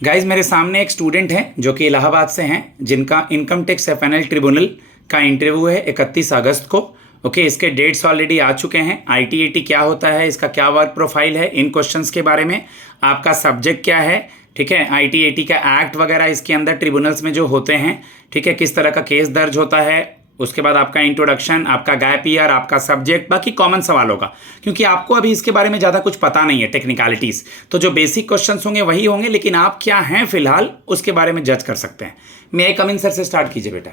Guys मेरे सामने एक स्टूडेंट हैं जो कि इलाहाबाद से हैं, जिनका इनकम टैक्स एफएनएल ट्रिब्यूनल का इंटरव्यू है 31 अगस्त को। ओके, इसके डेट्स ऑलरेडी आ चुके हैं। आईटीएटी क्या होता है, इसका क्या वर्क प्रोफाइल है, इन क्वेश्चंस के बारे में, आपका सब्जेक्ट क्या है, ठीक है, आईटीएटी का एक्ट वगैरह इसके अंदर ट्रिब्यूनल्स में जो होते हैं, ठीक है, किस तरह का केस दर्ज होता है, उसके बाद आपका इंट्रोडक्शन, आपका गैप ईयर, आपका सब्जेक्ट, बाकी कॉमन सवाल होगा क्योंकि आपको अभी इसके बारे में ज़्यादा कुछ पता नहीं है टेक्निकलिटीज़। तो जो बेसिक क्वेश्चंस होंगे वही होंगे, लेकिन आप क्या हैं फिलहाल उसके बारे में जज कर सकते हैं। मैं आई कम इन सर से स्टार्ट कीजिए बेटा।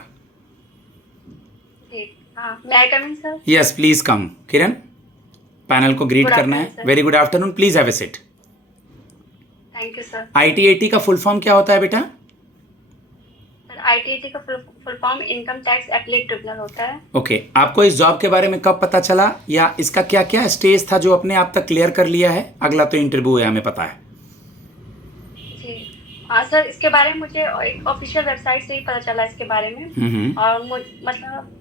May I come in sir? Yes please come. Kiran, panel को ग्रीट करना है। Very good afternoon, please have a seat. Thank you sir. ITAT का फुल फॉर्म क्या होता है बेटा? आईटीएटी का full form income tax appellate tribunal होता है। ओके, आपको इस जॉब के बारे में कब पता चला, या इसका क्या क्या स्टेज था जो अपने आप तक क्लियर कर लिया है? अगला तो इंटरव्यू है, हमें पता है जी। हाँ सर, इसके बारे में मुझे एक ऑफिशियल वेबसाइट से ही पता चला इसके बारे में। और मतलब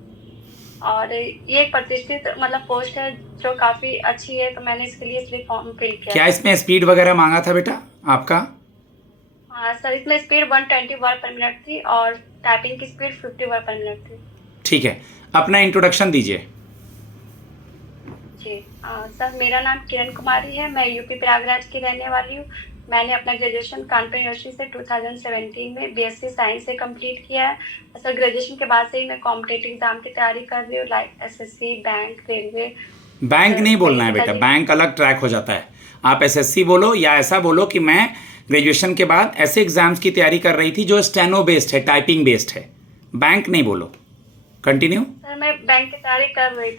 और ये एक प्रतिष्ठित मतलब पोस्ट है जो काफी अच्छी है, तो मैंने इसके लिए इसलिए फॉर्म फिल किया। क्या इसमें स्पीड वगैरह मांगा था बेटा आपका? हाँ सर, इसमें स्पीड 120 वर्ड पर मिनट थी और टाइपिंग की स्पीड 50 वर्ड पर मिनट थी। ठीक है, अपना इंट्रोडक्शन दीजिए। जी सर, मेरा नाम किरण कुमारी है, मैं यूपी प्रयागराज की रहने वाली हूँ। मैंने अपना ग्रेजुएशन कानपुर यूनिवर्सिटी से 2017 में बीएससी साइंस से कंप्लीट किया है। सर, ग्रेजुएशन के बाद से ही मैं कॉम्पिटिटिव एग्जाम की तैयारी कर रही हूँ, like SSC, bank, railway. Bank नहीं बोलना है बेटा, बैंक अलग ट्रैक हो जाता है। आप एसएससी बोलो या ऐसा बोलो कि मैं ग्रेजुएशन के बाद ऐसे एग्जाम्स की तैयारी कर रही थी जो स्टेनो बेस्ड है, टाइपिंग बेस्ड है। बैंक नहीं बोलो। कंटिन्यू। सर, मैं बैंक की तैयारी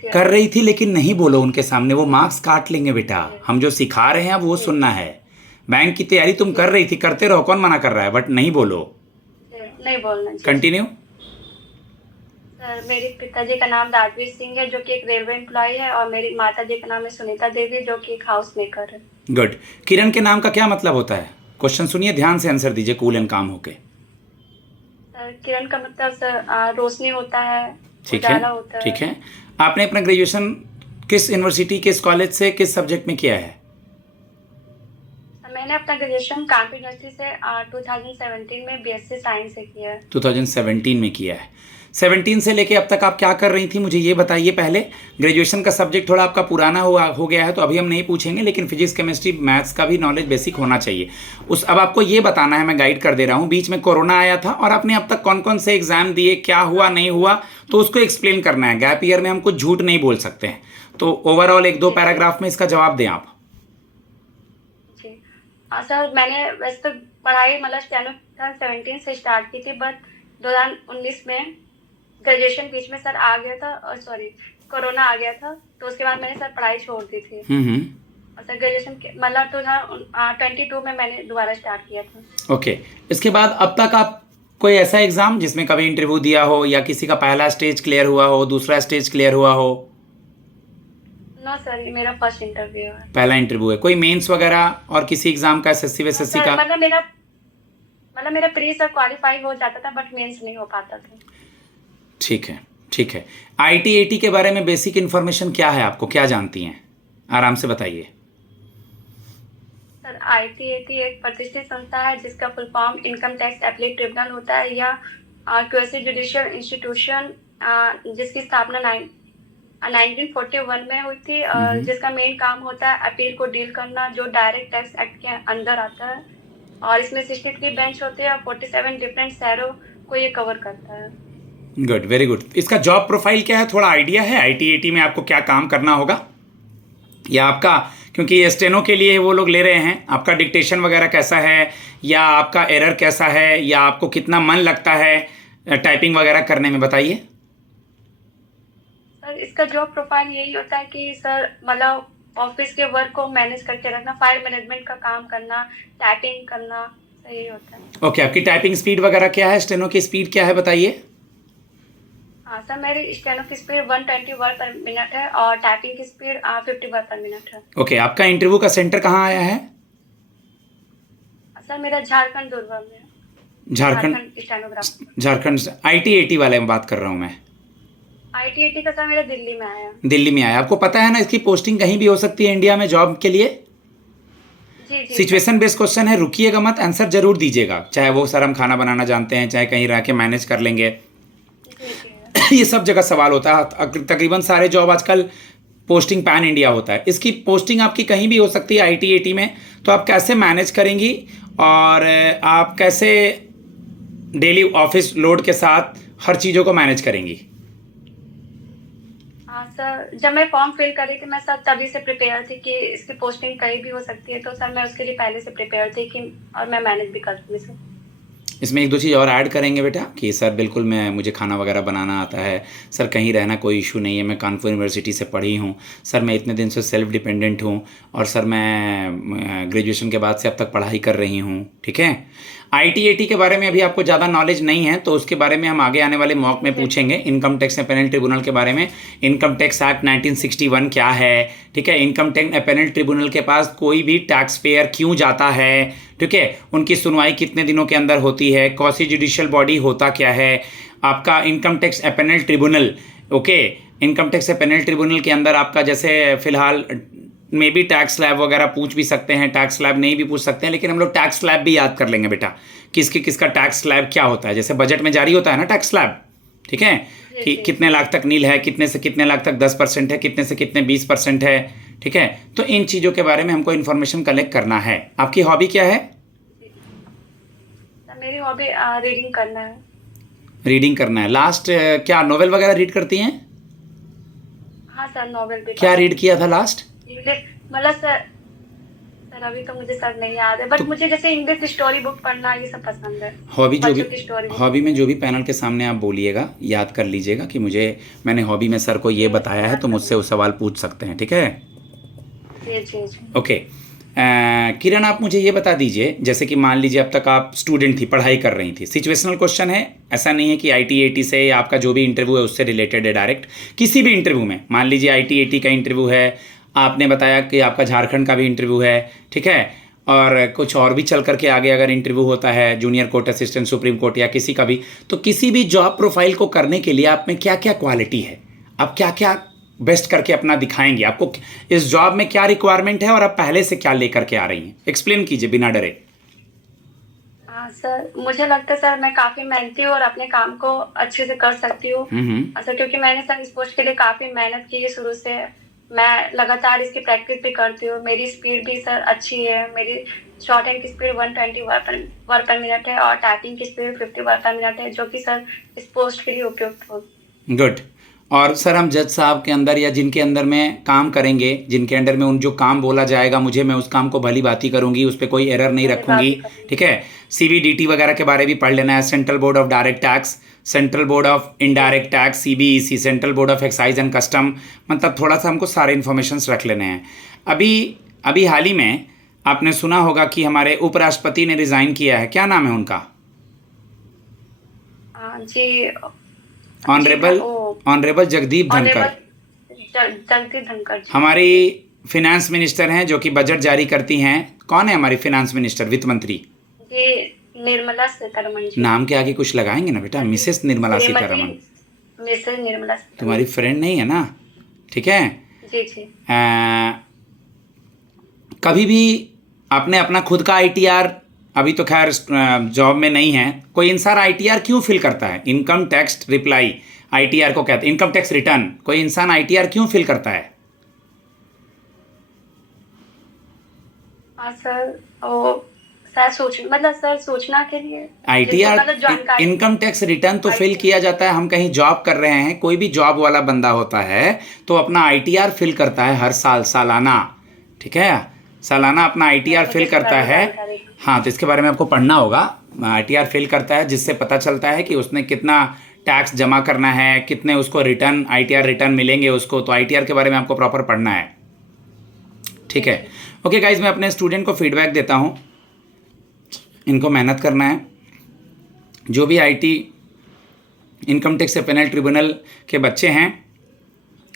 कर रही थी लेकिन नहीं बोलो उनके सामने, वो मार्क्स काट लेंगे बेटा। हम जो सिखा रहे हैं अब वो सुनना है। बैंक की तैयारी तुम कर रही थी, करते रहो, कौन मना कर रहा है, बट नहीं बोलो। नहीं बोलना। कंटिन्यू। सर, मेरे पिताजी का नाम राजवीर सिंह है जो कि एक रेलवे एम्प्लॉय है, और मेरी माता जी का नाम है सुनीता देवी जो कि एक हाउस मेकर है। गुड। किरण के नाम का क्या मतलब होता है? क्वेश्चन सुनिए, ध्यान से आंसर दीजिए, कूल एंड काम होके। सर, किरण का मतलब सर रोशनी होता है, ठीक है, होता ठीक है। आपने अपना ग्रेजुएशन किस यूनिवर्सिटी, किस कॉलेज से, किस सब्जेक्ट में किया है? मैंने अपना ग्रेजुएशन कानपुर यूनिवर्सिटी से 2017 में बीएससी साइंस से किया है। 2017 में किया है। 17 से लेके अब तक आप क्या कर रही थी, मुझे ये बताइए पहले। ग्रेजुएशन का सब्जेक्ट थोड़ा आपका पुराना हो गया है तो अभी हम नहीं पूछेंगे, लेकिन फिजिक्स, केमिस्ट्री, मैथ्स का भी नॉलेज बेसिक होना चाहिए। अब आपको ये बताना है, मैं गाइड कर दे रहा हूँ। बीच में कोरोना आया था और आपने अब तक कौन कौन से एग्जाम दिए, क्या हुआ नहीं हुआ, तो उसको एक्सप्लेन करना है। गैप ईयर में हम कुछ झूठ नहीं बोल सकते हैं, तो ओवरऑल 1-2 पैराग्राफ में इसका जवाब दें आप। सर, मैंने वैसे तो पढ़ाई मतलब 2017 से स्टार्ट की थी, बट 2019 में ग्रेजुएशन बीच में सर आ गया था, और सॉरी कोरोना आ गया था, तो उसके बाद मैंने सर पढ़ाई छोड़ दी थी। और सर ग्रेजुएशन मतलब 2022 में मैंने दोबारा स्टार्ट किया था। ओके, इसके बाद अब तक आप कोई ऐसा एग्जाम जिसमें कभी इंटरव्यू दिया हो, या किसी का पहला स्टेज क्लियर हुआ हो, दूसरा स्टेज क्लियर हुआ हो? नो सर, ये मेरा फर्स्ट इंटरव्यू है। पहला इंटरव्यू है। कोई मेंस वगैरह और किसी एग्जाम का, एसएससी वेसएससी का? मतलब मेरा प्री सर क्वालिफाई हो जाता था, बट मेंस नहीं हो पाता था। ठीक है, ठीक है। आईटीएटी के बारे में बेसिक इन्फॉर्मेशन क्या है, आपको क्या जानती हैं, आराम से बताइए। सर, आईटीएटी एक प्रतिष्ठित संस्था है जिसका full form income tax appellate tribunal होता है, या क्वासी जुडिशियल इंस्टीट्यूशन, जिसकी स्थापना 1941 में हुई थी, जिसका मेन काम होता है अपील को डील करना, जो डायरेक्ट टैक्स एक्ट के अंदर आता है। और इसमें 63 बेंच होते हैं और 47 डिफरेंट शहरों को ये कवर करता है। Good, very good. इसका जॉब प्रोफाइल क्या है, थोड़ा आइडिया है आईटीएटी में आपको क्या काम करना होगा, या आपका, क्योंकि ये स्टेनो के लिए वो लोग ले रहे हैं, आपका डिक्टेशन वगैरह कैसा है, या आपका एरर कैसा है, या आपको कितना मन लगता है टाइपिंग वगैरह करने में, बताइए। सर, इसका जॉब प्रोफाइल यही होता है कि सर मतलब ऑफिस के वर्क को मैनेज करके रखना, फाइल मैनेजमेंट का काम करना, टाइपिंग करना, यही होता है। ओके, आपकी टाइपिंग स्पीड वगैरह क्या है, स्टेनो की स्पीड क्या है, बताइए। हाँ सर, मेरी स्टेनो की स्पीड 120 वर्ड पर मिनट है और टाइपिंग की स्पीड 50 वर्ड पर मिनट है। ओके, आपका इंटरव्यू का सेंटर कहाँ आया है? सर, मेरा झारखंड दुर्ग में। झारखंड आईटीएटी वाले में बात कर रहा हूँ मैं। आईटीएटी का सर मेरा दिल्ली में आया। दिल्ली में आया। आपको पता है ना इसकी पोस्टिंग कहीं भी हो सकती है इंडिया में जॉब के लिए? जी जी सर। सिचुएशन बेस्ड क्वेश्चन है, रुकिएगा मत, आंसर जरूर दीजिएगा। चाहे वो सर हम खाना बनाना जानते हैं, चाहे कहीं रह के मैनेज कर लेंगे। जी जी ये सब जगह सवाल होता है। तकरीबन सारे जॉब आजकल पोस्टिंग पैन इंडिया होता है, इसकी पोस्टिंग आपकी कहीं भी हो सकती है आईटी एटी में। तो आप कैसे मैनेज करेंगी और आप कैसे डेली ऑफिस लोड के साथ हर चीज़ों को मैनेज करेंगी? हाँ सर, जब मैं फॉर्म फिल कर रही थी मैं सर तभी से प्रिपेयर थी कि इसकी पोस्टिंग कहीं भी हो सकती है, तो सर मैं उसके लिए पहले से प्रिपेयर थी कि और मैं मैनेज भी कर लूँगी सर। इसमें एक दो चीज़ और ऐड करेंगे बेटा कि सर बिल्कुल मुझे खाना वगैरह बनाना आता है, सर कहीं रहना कोई इशू नहीं है, मैं कानपुर यूनिवर्सिटी से पढ़ी हूँ, सर मैं इतने दिन से सेल्फ डिपेंडेंट हूँ, और सर मैं ग्रेजुएशन के बाद से अब तक पढ़ाई कर रही हूँ। ठीक है, आईटीएटी के बारे में अभी आपको ज़्यादा नॉलेज नहीं है, तो उसके बारे में हम आगे आने वाले मॉक में पूछेंगे। इनकम टैक्स अपील ट्रिब्यूनल के बारे में, इनकम टैक्स एक्ट 1961 क्या है, ठीक है, इनकम टैक्स अपील ट्रिब्यूनल के पास कोई भी टैक्स पेयर क्यों जाता है, ठीक है, उनकी सुनवाई कितने दिनों के अंदर होती है, क्वासी जुडिशियल बॉडी होता क्या है आपका income tax appeal tribunal. Okay, income tax appeal tribunal के अंदर आपका जैसे फिलहाल मे बी टैक्स स्लैब वगैरह पूछ भी सकते हैं, टैक्स स्लैब नहीं भी पूछ सकते हैं, लेकिन हम लोग टैक्स स्लैब भी याद कर लेंगे बेटा, किसका टैक्स स्लैब क्या होता है। जैसे बजट में जारी होता है ना टैक्स स्लैब, ठीक है, कि कितने लाख तक नील है, कितने से कितने लाख तक 10% है, कितने से कितने 20% है। ठीक है, तो इन चीज़ों के बारे में हमको इन्फॉर्मेशन कलेक्ट करना है। आपकी हॉबी क्या है? मेरी हॉबी रीडिंग करना है। रीडिंग करना है। लास्ट क्या नॉवेल वगैरह रीड करती हैं? हाँ सर, नॉवेल भी। क्या रीड किया था लास्ट? मतलब सर अभी तो मुझे सर नहीं याद है, बट मुझे जैसे इंग्लिश स्टोरी बुक पढ़ना ये सब पसंद है। हॉबी में जो भी पैनल के सामने आप बोलिएगा याद कर लीजिएगा कि मैंने हॉबी में सर को ये बताया है, तो मुझसे वो सवाल पूछ सकते हैं। ठीक है, जी जी जी। ओके। किरण, आप मुझे ये बता दीजिए, जैसे कि मान लीजिए अब तक आप स्टूडेंट थी, पढ़ाई कर रही थी, सिचुएशनल क्वेश्चन है, ऐसा नहीं है कि आईटीएटी से या आपका जो भी इंटरव्यू है उससे रिलेटेड है। डायरेक्ट किसी भी इंटरव्यू में, मान लीजिए आईटीएटी का इंटरव्यू है, आपने बताया कि आपका झारखंड का भी इंटरव्यू है, ठीक है, और कुछ और भी चल करके आगे अगर इंटरव्यू होता है junior court assistant, supreme court या किसी का भी, तो किसी भी जॉब प्रोफाइल को करने के लिए आप में क्या क्या क्वालिटी है, आप क्या क्या बेस्ट करके अपना दिखाएंगे, आपको इस जॉब में क्या रिक्वायरमेंट है और आप पहले से क्या लेकर के आ रही हैं, एक्सप्लेन कीजिए बिना डरे। सर मुझे लगता है सर मैं काफी मेहनती हूँ और अपने काम को अच्छे से कर सकती हूँ सर, क्योंकि मैंने सर इस पोस्ट के लिए काफी मेहनत की है शुरू से। मैं लगातार इसकी प्रैक्टिस भी करती हूँ, मेरी स्पीड भी सर अच्छी है, मेरी शॉर्ट हैंड की स्पीड 120 वर्ड पर मिनट है और टाइपिंग की स्पीड 50 वर्ड पर मिनट है, जो कि सर इस पोस्ट के लिए उपयुक्त हो। गुड। और सर हम जज साहब के अंदर या जिनके अंदर में काम करेंगे, जिनके अंडर में उन जो काम बोला जाएगा मुझे, मैं उस काम को भली भांति करूंगी, उस पर कोई एरर नहीं रखूंगी। ठीक है, सीबीडीटी वगैरह के बारे भी पढ़ लेना है, central board of direct tax, central board of indirect tax CBEC, central board of excise and custom, मतलब थोड़ा सा हमको सारे इन्फॉर्मेशन रख लेने हैं। अभी हाल ही में आपने सुना होगा कि हमारे उपराष्ट्रपति ने रिज़ाइन किया है, क्या नाम है उनका? जी, ऑनरेबल जगदीप धनखड़। हमारी फिनेंस मिनिस्टर हैं जो कि बजट जारी करती हैं। कौन है हमारी फिनेंस मिनिस्टर, वित्त मंत्री? निर्मला सीतारमण जी। नाम के आगे कुछ लगाएंगे ना बेटा, मिसेस निर्मला सीतारमण। मिसेस निर्मला सीतारमण तुम्हारी फ्रेंड नहीं है ना? ठीक है जी जी। कभी भी आपने अपना खुद का आईटीआर, अभी तो खैर जॉब में नहीं है, कोई इंसान आईटीआर क्यों फिल करता है? इनकम टैक्स रिप्लाई आईटीआर को कहते हैं, इनकम टैक्स रिटर्न। कोई इंसान आईटीआर क्यों फिल करता है? सर सोचना के लिए। आईटीआर इनकम टैक्स रिटर्न तो फिल किया जाता है, हम कहीं जॉब कर रहे हैं, कोई भी जॉब वाला बंदा होता है तो अपना आईटीआर फिल करता है हर साल, सालाना। ठीक है, सालाना अपना आईटीआर फिल करता है। हाँ, तो इसके बारे में आपको पढ़ना होगा। आईटीआर फिल करता है जिससे पता चलता है कि उसने कितना टैक्स जमा करना है, कितने उसको रिटर्न आईटीआर रिटर्न मिलेंगे उसको, तो आईटीआर के बारे में आपको प्रॉपर पढ़ना है। ठीक है, ओके गाइज, मैं अपने स्टूडेंट को फीडबैक देता हूँ, इनको मेहनत करना है। जो भी IT income tax appeal tribunal के बच्चे हैं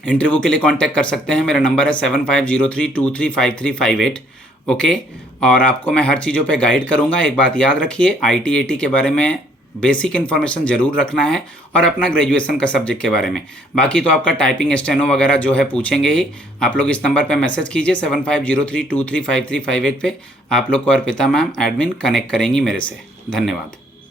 इंटरव्यू के लिए कांटेक्ट कर सकते हैं। मेरा नंबर है 7503235358। ओके, और आपको मैं हर चीज़ों पे गाइड करूँगा। एक बात याद रखिए, आईटीएटी के बारे में बेसिक इन्फॉर्मेशन ज़रूर रखना है और अपना ग्रेजुएशन का सब्जेक्ट के बारे में। बाकी तो आपका टाइपिंग स्टेनो वगैरह जो है पूछेंगे ही। आप लोग इस नंबर पे मैसेज कीजिए 7503235358 पे। आप लोग को अर्पिता मैम एडमिन कनेक्ट करेंगी मेरे से। धन्यवाद।